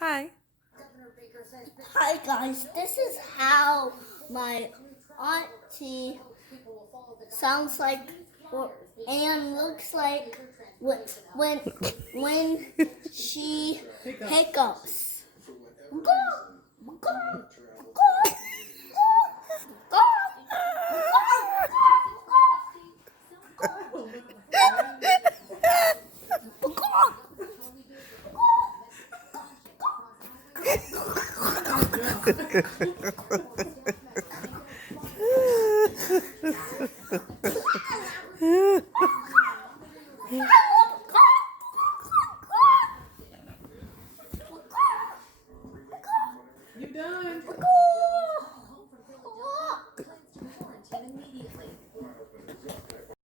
Hi. Hi guys, this is how my auntie sounds like and looks like when she hiccups.